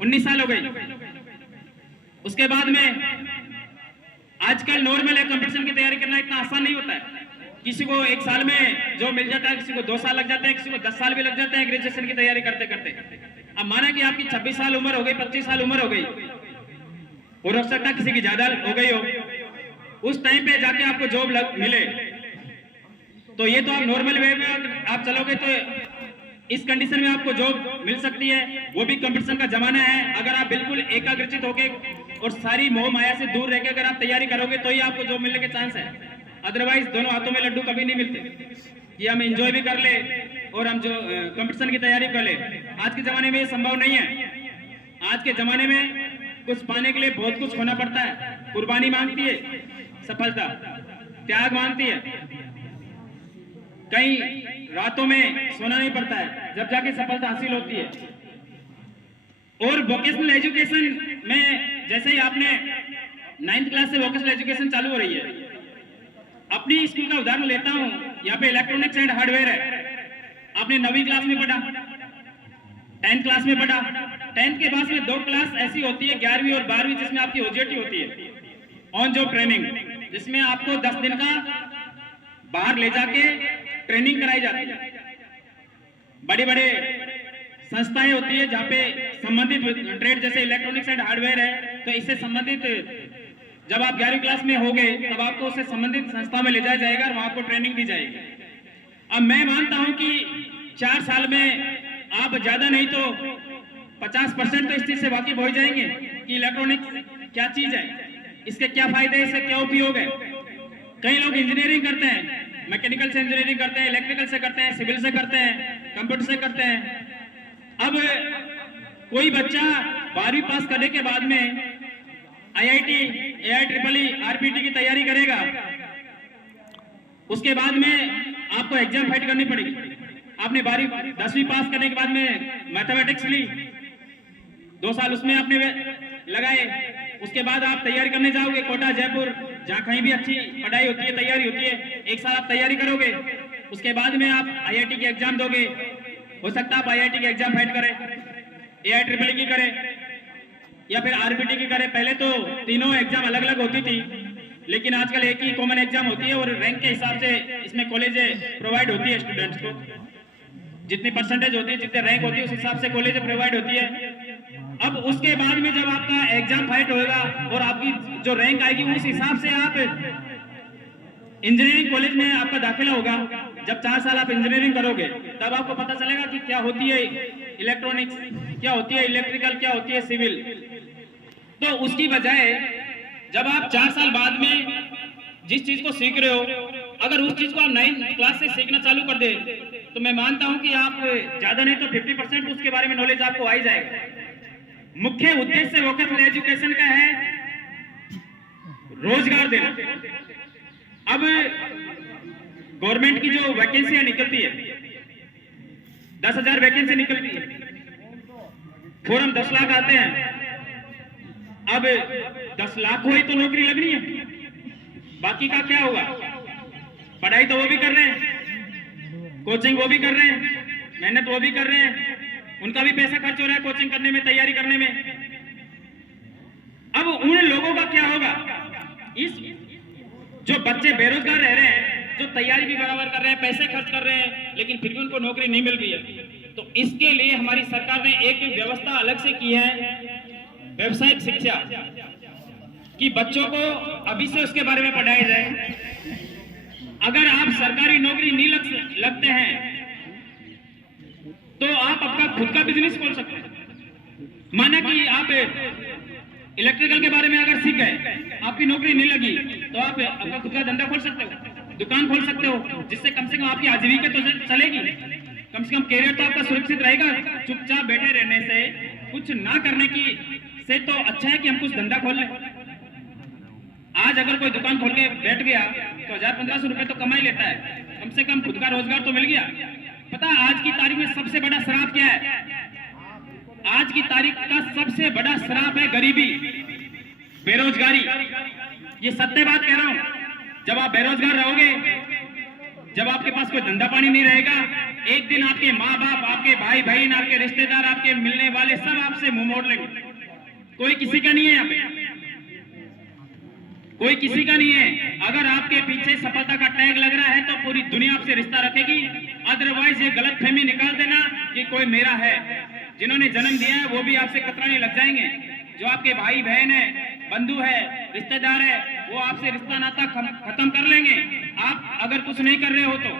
19 साल हो गई। उसके बाद में आजकल नॉर्मल है, कंपटीशन की तैयारी करना इतना आसान नहीं होता है। किसी को 1 साल में जॉब मिल जाता है, किसी को 2 साल लग जाते हैं, किसी को 10 साल भी लग जाते हैं ग्रेजुएशन की तैयारी करते करते। अब माना कि आपकी 26 साल उम्र हो गई, 25 साल उम्र हो गई, हो सकता किसी की ज्यादा हो गई हो, उस टाइम पे जाके आपको जॉब मिले, तो ये तो आप नॉर्मल वे में आप चलोगे तो इस कंडीशन में आपको जॉब मिल सकती है, वो भी कंपटीशन का जमाना है। अगर आप बिल्कुल एकाग्रचित होके और सारी मोह माया से दूर रहकर अगर आप तैयारी करोगे तो ही आपको जॉब मिलने के चांस है। अदरवाइज दोनों हाथों में लड्डू कभी नहीं मिलते कि हम एंजॉय भी कर ले और हम जो कंपटीशन की तैयारी कर ले। आज के जमाने में ये संभव नहीं है। आज के जमाने में कुछ पाने के लिए बहुत कुछ खोना पड़ता है। कुर्बानी मांगती है सफलता, त्याग मांगती है, कई रातों में सोना नहीं पड़ता है, जब जाके सफलता हासिल होती है। और वोकेशनल एजुकेशन में जैसे ही आपने 9th क्लास से वोकेशनल एजुकेशन चालू हो रही है, अपनी स्कूल का उदाहरण लेता हूं। यहाँ पे इलेक्ट्रॉनिक्स एंड हार्डवेयर है, आपने 9वीं क्लास में पढ़ा, 10th क्लास में पढ़ा, 10th के बाद में 2 क्लास ऐसी होती है 11वीं और 12वीं, जिसमें आपकी ओजेटी होती है, ऑन जॉब ट्रेनिंग, जिसमें आपको 10 दिन का बाहर ले जाके ट्रेनिंग कराई जाती है। बड़े बड़े संस्थाएं होती है जहाँ पे संबंधित ट्रेड जैसे इलेक्ट्रॉनिक्स एंड हार्डवेयर है, तो इससे संबंधित जब आप 11वीं क्लास में होगे तब आपको उससे संबंधित संस्था में ले जाया जाएगा और वहां आपको ट्रेनिंग दी जाएगी। अब मैं मानता हूं कि 4 साल में आप ज्यादा नहीं तो 50% तो इस चीज से वाकिफ हो जाएंगे कि इलेक्ट्रॉनिक्स क्या चीज है, इसके क्या फायदे, इससे क्या उपयोग है। कई लोग इंजीनियरिंग करते हैं, मैकेनिकल से इंजीनियरिंग करते हैं, इलेक्ट्रिकल से करते हैं, सिविल से करते हैं, कंप्यूटर से करते हैं। अब कोई बच्चा 12वीं पास करने के बाद में IIT, AIEEE, RPT की तैयारी करेगा, उसके बाद में आपको एग्जाम फाइट करनी पड़ेगी। आपने 12वीं 10वीं पास करने के बाद में मैथमेटिक्स ली, 2 साल उसमें आपने लगाए, उसके बाद आप तैयारी करने जाओगे कोटा, जयपुर, जहाँ कहीं भी अच्छी पढ़ाई होती है, तैयारी होती है, 1 साल आप तैयारी करोगे, उसके बाद में आप IIT की एग्जाम दोगे। हो सकता है आप IIT की एग्जाम फाइट करें, AIEEE की करें या फिर RPT की करें। पहले तो तीनों एग्जाम अलग अलग होती थी, लेकिन आजकल एक ही कॉमन एग्जाम होती है और रैंक के हिसाब से इसमें कॉलेज प्रोवाइड होती है स्टूडेंट्स को। जितनी परसेंटेज होती है, जितने रैंक होती है, उस हिसाब से कॉलेज प्रोवाइड होती है। अब उसके बाद में जब आपका एग्जाम फाइट होगा और आपकी जो रैंक आएगी उस हिसाब से आप इंजीनियरिंग कॉलेज में आपका दाखिला होगा। जब 4 साल आप इंजीनियरिंग करोगे तब आपको पता चलेगा कि क्या होती है इलेक्ट्रॉनिक्स, क्या होती है इलेक्ट्रिकल, क्या होती है सिविल। तो उसकी बजाय जब आप 4 साल बाद में जिस चीज को सीख रहे हो, अगर उस चीज को आप 9th क्लास से सीखना चालू कर दे तो मैं मानता हूं कि आप ज्यादा नहीं तो 50% उसके बारे में नॉलेज आपको आ ही जाएगा। मुख्य उद्देश्य वोकेशनल एजुकेशन का है रोजगार देना। अब गवर्नमेंट की जो वैकेंसियां निकलती है, 10,000 वैकेंसी निकलती है, फॉर्म 10 लाख आते हैं। अब 10 लाख हुई तो नौकरी लगनी है, बाकी का क्या होगा? पढ़ाई तो वो भी कर रहे हैं, कोचिंग वो भी कर रहे हैं, मेहनत वो भी कर रहे हैं, उनका भी पैसा खर्च हो रहा है कोचिंग करने में, तैयारी करने में। अब उन लोगों का क्या होगा? इस जो बच्चे बेरोजगार रह रहे हैं, जो तैयारी भी बराबर कर रहे हैं, पैसे खर्च कर रहे हैं, लेकिन फिर भी उनको नौकरी नहीं मिल रही है, तो इसके लिए हमारी सरकार ने एक व्यवस्था अलग से की है, व्यावसायिक शिक्षा, कि बच्चों को अभी से उसके बारे में पढ़ाया जाए। अगर आप सरकारी नौकरी नहीं लगते हैं तो आप अपना खुद का बिजनेस खोल सकते हैं। माना कि आप इलेक्ट्रिकल के बारे में अगर सीख गए, आपकी नौकरी नहीं लगी, तो आप अपना खुद का धंधा खोल सकते हो, दुकान खोल सकते हो, जिससे कम से कम आपकी आजीविका तो चलेगी, कम से कम कैरियर तो आपका सुरक्षित रहेगा। चुपचाप बैठे रहने से, कुछ ना करने की से तो अच्छा है कि हम कुछ धंधा खोल लें। आज अगर कोई दुकान खोल के बैठ गया तो 1000-1500 रुपए तो कमाई लेता है, कम से कम खुद का रोजगार तो मिल गया। पता आज की तारीख में सबसे बड़ा श्राप क्या है? आज की तारीख का सबसे बड़ा श्राप है गरीबी, बेरोजगारी। ये सत्य बात कह रहा हूं। जब आप बेरोजगार रहोगे, जब आपके पास कोई धंधा पानी नहीं रहेगा, एक दिन आपके माँ बाप, आपके भाई बहन, आपके रिश्तेदार, आपके मिलने वाले सब आपसे मुंह मोड़ लेंगे। कोई किसी का नहीं है यहाँ पे, कोई किसी का नहीं है। अगर आपके पीछे सफलता का टैग लग रहा है तो पूरी दुनिया आपसे रिश्ता रखेगी, अदरवाइज ये गलतफहमी निकाल देना कि कोई मेरा है। जिन्होंने जन्म दिया है वो भी आपसे कतराने लग जाएंगे। जो आपके भाई बहन है, बंधु है, रिश्तेदार है, वो आपसे रिश्ता नाता खत्म कर लेंगे, आप अगर कुछ नहीं कर रहे हो तो।